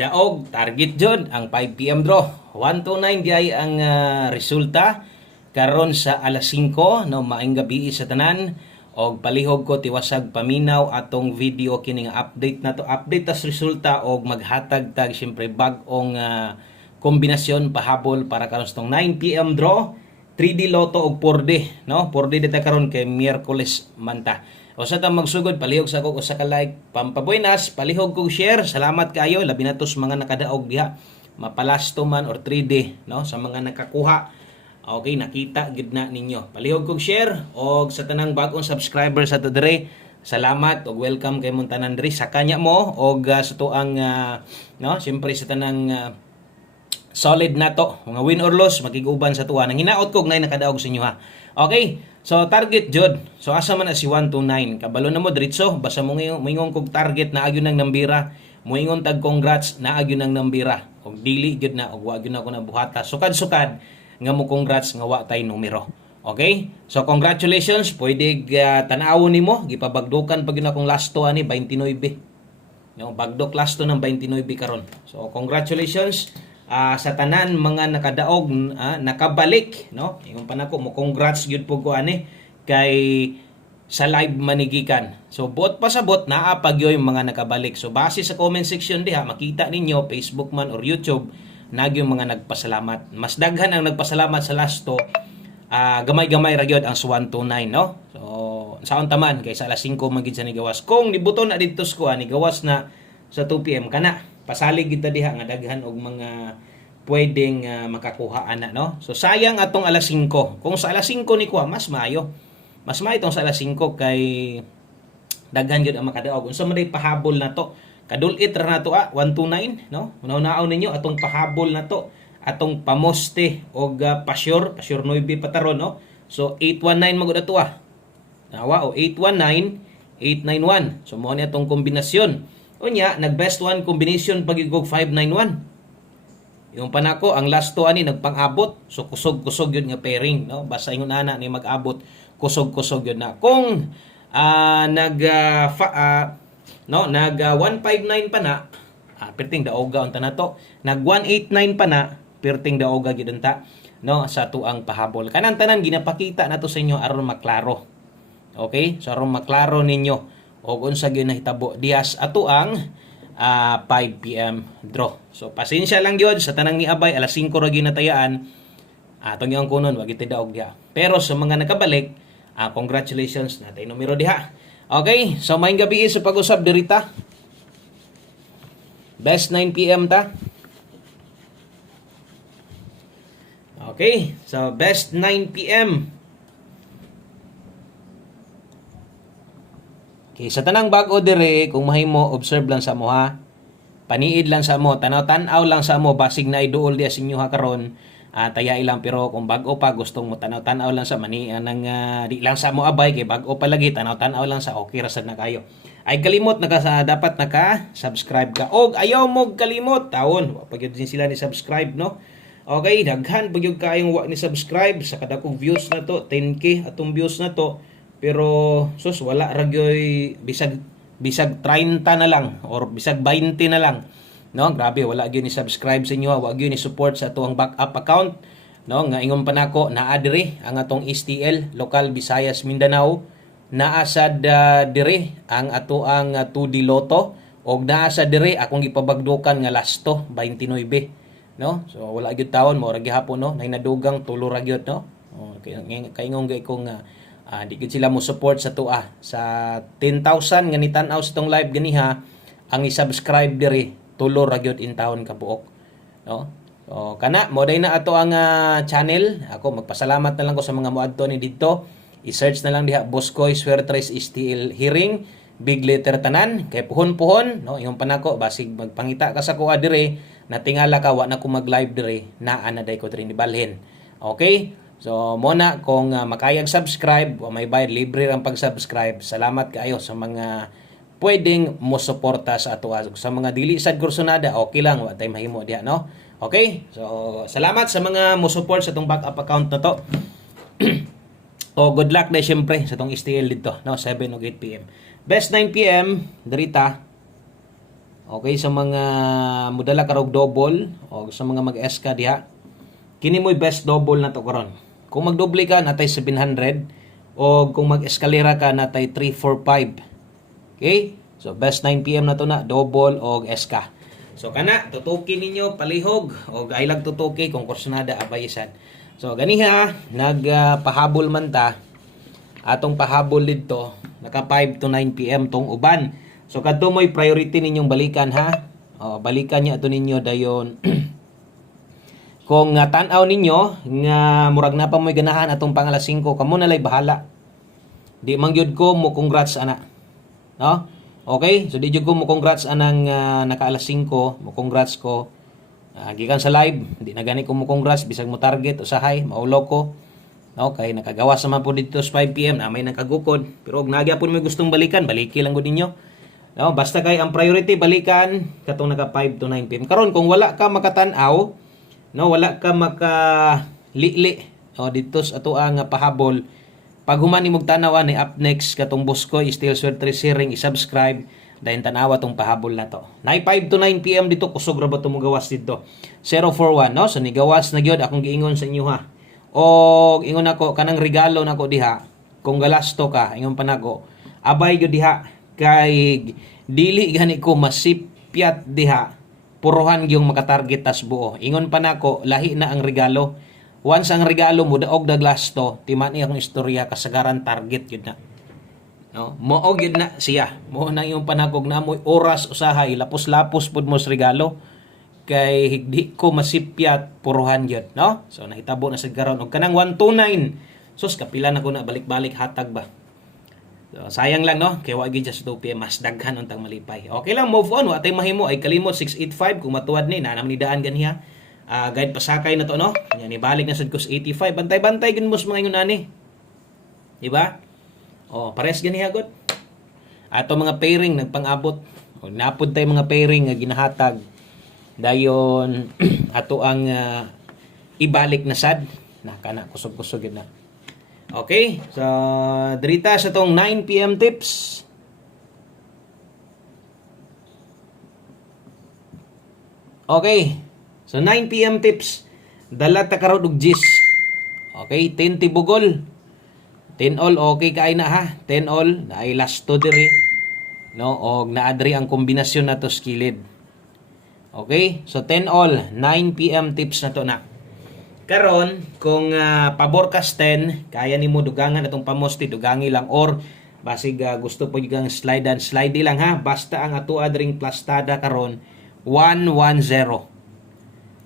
daog target jud ang 5 PM draw. 129 diay ang resulta karon sa alas 5 no, maayong gabi sa tanan. Og palihog ko tiwasag paminaw atong video kini nga update na to, update tas resulta og maghatag tag syempre bag-ong kombinasyon pahabol para karon sa 9 PM draw, 3D Lotto og 4D no. 4D dita karon kay Miyerkules manta. O sa ta magsugod palihog sa ko usa ka like pampabuenas, palihog kog share. Salamat kaayo labi na tos mga nakadaog diha mapalasto man or 3D no sa mga nakakuha. Okay, nakita gid na ninyo. Palihog kog share og sa tanang bag-ong subscriber sa to dire. Salamat og welcome kay mong tanan diri sa kanya mo og sa tuang no, siyempre sa tanang solid na to. Mga win or loss makiguban sa tuwa. Nang hinaot kog nay nakadaog sa inyo ha. Okay. So target jud. So asa man na si 129. Kabalo na mo diretso basta mo moingon kog target na agyon nang nambira. Moingon tag congrats na agyon nang nambira. Og dili jud na og wa gyud na ko na buhata. Sukad-sukad nga mo congrats nga wa tay numero. Okay? So congratulations, pwede tan-awon nimo, gipabagdukan pag yun akong lasto ani 29. Yung bagdok lasto ng 29 karon. So congratulations sa tanan mga nakadaog, nakabalik, no? Ingon pa nako mo congrats gyud po ko ani kay sa live manigikan. So bot pasabot naa pag yung mga nakabalik. So base sa comment section diha makita ninyo Facebook man or YouTube nagyo mga nagpasalamat. Mas daghan ang nagpasalamat sa lasto. Gamay-gamay ra gyud ang 129 no. So saon taman kay sa alas 5 man gid sa ni gawas. Kung nibuton na didto ko ni gawas na sa 2 PM kana. Pasalig kita diha nga daghan og mga pwedeng makakuha ana no. So sayang atong alas 5. Kung sa alas 5 ni kuha mas maayo. Mas maayo itong sa alas 5 kay daghan gyud ang makadaog. Unsa man day pahabol na to? Kadulit ra na to 129 no. Unaw-unaw ninyo atong pahabol na to. Atong pamoste og pasyur 9 pataron no. So 819 magud ato Nawa o 819 891. So mo ni atong kombinasyon. Unya nag best one combination pagigog 591. Yung panako ang last to ani nagpang-abot. So kusog-kusog yun nga pairing no. Basta ingon ana ni mag-abot kusog-kusog yun na. Kung nag 159 pa na perting daoga unta nato. Nag 189 pa na perting daoga gid unta no sa tuang pahabol. Kanang tanan ginapakita nato sa inyo aron maklaro. Okay? So aron maklaro ninyo og unsa gyud nahitabo dias ato ang 5 PM draw. So pasensya lang gyud sa tanang niabay alas 5 ra gyud natayaan. Atong yung kunon wa gyud daog diha. Pero sa mga nakabalik, congratulations natay numero diha. Okay, so maayong gabi sa pag-usab dirita. Best 9 PM ta. Okay, so best 9 PM. Okay, sa tanang bag-o dire, kung mahimo observe lang sa mo ha. Paniid lang sa mo, tanaw-tanaw lang sa mo basig na iduol dia sa inyo ha karon. Taya ilang pero kung bag-o pa gustong mo tanaw-tanaw lang sa mani nang di lang sa mo abay kay bag-o pa lagi tanaw-tanaw lang sa okay ra sad na kayo. Ay kalimot dapat naka-subscribe ka. Og ayaw mo kalimot tawon wa pagyud din sila ni subscribe no. Okay, daghan pagyud kaayong wa ni subscribe sa kada kong views na to 10k atong views na to. Pero sus wala ra gyoy bisag 30 na lang or bisag 20 na lang. No, grabe wala gyud ni subscribe sa inyo, wala gyud ni support sa atuang backup account. No, nga ingon pa nako naa diri ang atong STL, Local Visayas Mindanao. Naa sad diri ang atuang 2D Lotto og naa sad diri akong gipabagdukan nga lasto 29. No? So wala gyud taon mo ra gihapon no, nay nadugang tulo ra gyud no. Okay, kaingon gay kong di gyud sila mo support sa tua sa 10,000 nga nitan-aw sa tong live ganiha ang i-subscribe diri tulo ra gyud in taon ka buok no. So kana mo day na ato ang channel. Ako magpasalamat na lang ko sa mga moadto ni didto. I-search na lang diha Boskoy Swertres STL Hearing big letter tanan kay puhon-puhon no. Ingon pa nako basig magpangita ka sa kuha dire na tingala ka wa na ko mag-live dire naa na day ko diri ni balhin. Okay? So mo na kung makayag subscribe o may bayad libre ang pag-subscribe. Salamat kaayo sa mga pwedeng mo suporta sa ato. Sa mga dili sad kursunada, okay lang, wa tay mahimo diha no. Okay? So salamat sa mga mo support sa tong backup account na to. O good luck na syempre sa tong STL dito no 7 o 8 PM. Best 9 PM dirita. Okay, sa mga mudala karog double o sa mga mag-eska diha, kini mo'y best double na to karon. Kung magdoble ka natay 700 o kung mag-eskalera ka natay 345. Okay? So best 9 PM na to na double o eska. So kana tutuki ninyo palihog o ailag tutuki kung kursunada abayisan. So ganiha nagpahabol man ta atong pahabol didto naka 5 to 9 PM tong uban. So kadto mo'y priority ninyong balikan ha. O, balikan niya ato ninyo dayon. Kung tan-aw ninyo nga murag na pa mo'y ganahan atong pangalas 5, kamo na lay bahala. Di man gyud ko mo congrats ana. No? Okay? So di gyud ko mo congrats anang nakaalas 5, mo congrats ko. Gikan sa live, di na gani ko mo congrats bisag mo target usahay, maulo ko. Okay, nakagawas naman po dito sa 5 PM na may nakagukod. Pero og nagya po may gustong balikan, baliki lang gud ninyo. No, basta kay ang priority balikan katong naka 5 to 9 PM. Karon kung wala ka makatan-aw, no, wala ka makalili dito sa ato ang pahabol, pag human imong tanaw ni up next katong Boss Koy Still Swerte Sharing, i-subscribe dahil tanawa tong pahabol na to. Nay 5 to 9 PM dito kusog ra ba tong gawas dito. 041 no, so ni gawas na gyud akong giingon sa inyo ha. O ingon ako kanang regalo nako diha kung galasto ka ingon pa nako abay gyud diha kay dili gani ko masipyat diha puruhan gyung makatarget tas buo. Ingon pa nako lahi na ang regalo. Once ang regalo mo daog daglasto, timan akong istorya kasagaran target gyud na. No, mao gyud na siya. Mo na yung panakog na mo'y oras usahay lapos-lapos pud mo sa regalo kay higdi ko masipyat puruhan gyud, no? So nahitabo na sa karon og kanang 129. Sus kapila na ko na balik-balik hatag ba. So, sayang lang no, kay wa gyud sa 2 PM mas daghan untang malipay. Okay lang, move on, wa tay mahimo ay kalimot 685 kung matuwad ni na naman ni daan ganiha. Guide pasakay na to no. Nya ni balik na sad ko sa 85. Bantay-bantay gyud mo sa mga ingon ani. Di ba? Oh, pares ganiha gud. Ato mga pairing nagpang-abot. O napud tay mga pairing nga ginahatag. Dayon ato ang ibalik na sad. Na kana kusog-kusog gyud na. Okay, so drita sa tong 9 PM tips. Okay, so 9 PM tips. Dala ta karod og gis. Okay, 10 tibugol. 10 all okay kay na ha. 10 all na ay last to diri. No, og naadri ang kombinasyon nato sa kilid. Okay, so 10 all 9 PM tips na to na. Karon kung pabor ka 10 kaya nimo dugangan atong pamosti dugangi lang or basig gusto po yung slide and slide lang ha basta ang ato adring plastada karon 110.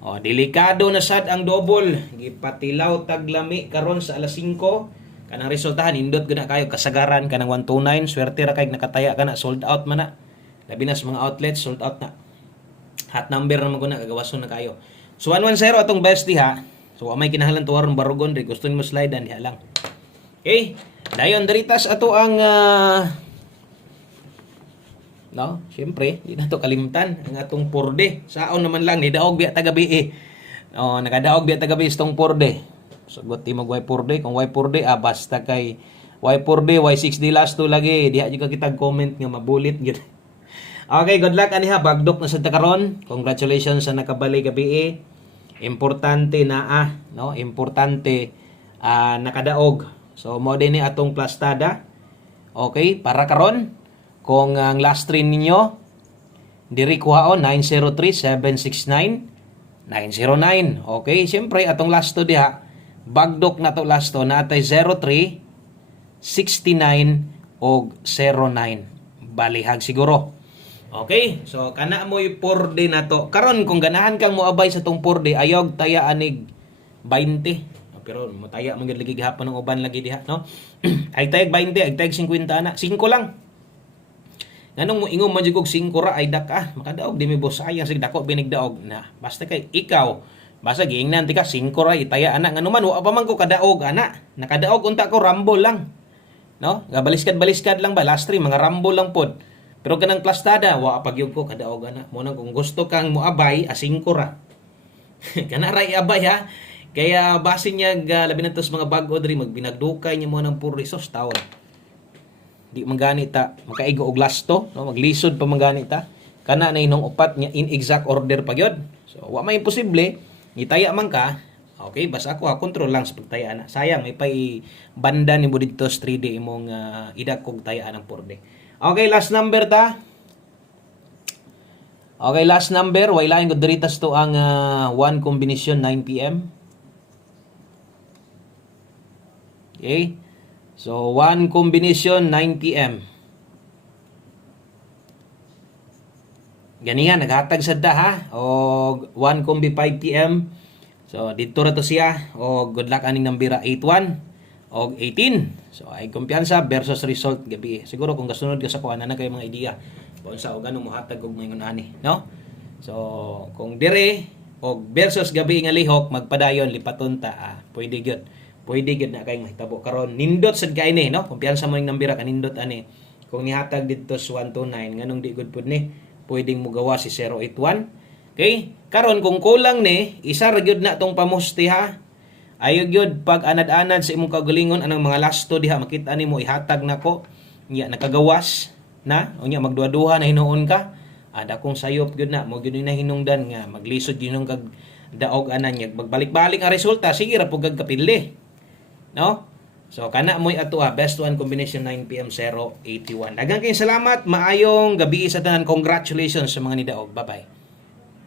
O delikado na sad ang double gipatilaw taglami karon sa alas 5 kanang resultahan indot gud na kayo kasagaran kanang 129 swerte ra kay nakataya kana sold out man na labi na sa mga outlets sold out na hot number naman ko na kagawason na kayo so 110 atong best diha. So, may kinahanglan tuwaron barugon rin. Gusto nyo slide diha lang. Okay? Dayon, daritas ato ang no? Siyempre, di na to kalimutan. Ang atong purde. Saon naman lang, ni daog biya tagabi O, nakadaog biya tagabi itong purde. So, guti mag-way purde. Kung way purde, basta kay way purde, way 6D last to lagi. Diha juga kita comment nga mabulit. Okay, good luck aniha. Bagdok na sa takaron. Congratulations sa nakabalik gabi Importante na no, importante nakadaog. So mo din ni atong plastada. Okay, para karon kung ang last train ninyo diri kuhaon 903-769-909. Okay, siyempre atong last to diha bagdok na to last to natay 03 69 og 09. Balihag siguro. Okay, so kana mo yung purde na to. Karon kung ganahan kang moabay sa tong purde, ayog taya anig 20. Pero mataya man gid lagi gihapon ng uban lagi diha, no? Ay tayag 20, ay tayag 50 na. 5 lang. Nganong mo ingom man jud og 5 ra ay dak makadaog di mi boss sayang sig dako binigdaog na. Basta kay ikaw basta giingnan ti ka 5 ra itaya ana nganuman wa pa man ko kadaog ana. Nakadaog unta ko rambo lang. No? Gabaliskad-baliskad lang ba last 3 mga rambo lang pod. Pero kanang plastada, wa pagyug ko kadaog ana. Mo nang kung gusto kang moabay, asingko ra. Kana ra iabay ha. Kaya base niya labi na tos mga bag-o diri magbinagdukay niya mo nang puro resource taon. Di man gani ta makaigo og lasto, no? Maglisod pa man gani ta. kana na inong upat nga in exact order pa gyud. So wa may imposible gitaya man ka. Okay, basta ako control lang sa pagtaya na. Sayang may pay banda ni mo dito sa 3D imong idak kog tayaan ng 4D. Okay, last number ta. Okay, last number. Wailain ko diritas to ang 1 combination 9 PM. Okay. So, 1 combination 9 PM. Ganihan, naghatag sa da ha. O 1 combi 5 PM. So, dito na to siya. O good luck aning nambira 81 o 18. So, ay kumpiyansa versus result gabi. Siguro kung kasunod ka sa kuha na kayo mga idea. Kung sa o ganun mohatag og mayon ani, no? So, kung dire o versus gabi nga lihok magpadayon lipaton ta, pwede gyud. Pwede gyud na kay mahitabo karon nindot sad kay ni, no? Kumpiyansa mo ning nambira kanindot ani. Kung nihatag dito sa 129 nganong di good pud ni, pwedeng mo gawa si 081. Okay? Karon kung kulang ni, isa ra gyud na tong pamusti ha. Ayo gyud pag anad-anad sa imong kagalingon anang mga lasto diha makita nimo ihatag nako. Nya nakagawas na unya magduha-duha na hinuon ka. Ada kong sayop gyud na mo gyud na hinungdan nga maglisod gyud kag daog anan nya magbalik-balik ang resulta sige ra pug kapili. No? So kana moy ato best one combination 9 PM 081. Daghang kayong salamat, maayong gabi sa tanan. Congratulations sa mga nidaog. Bye-bye.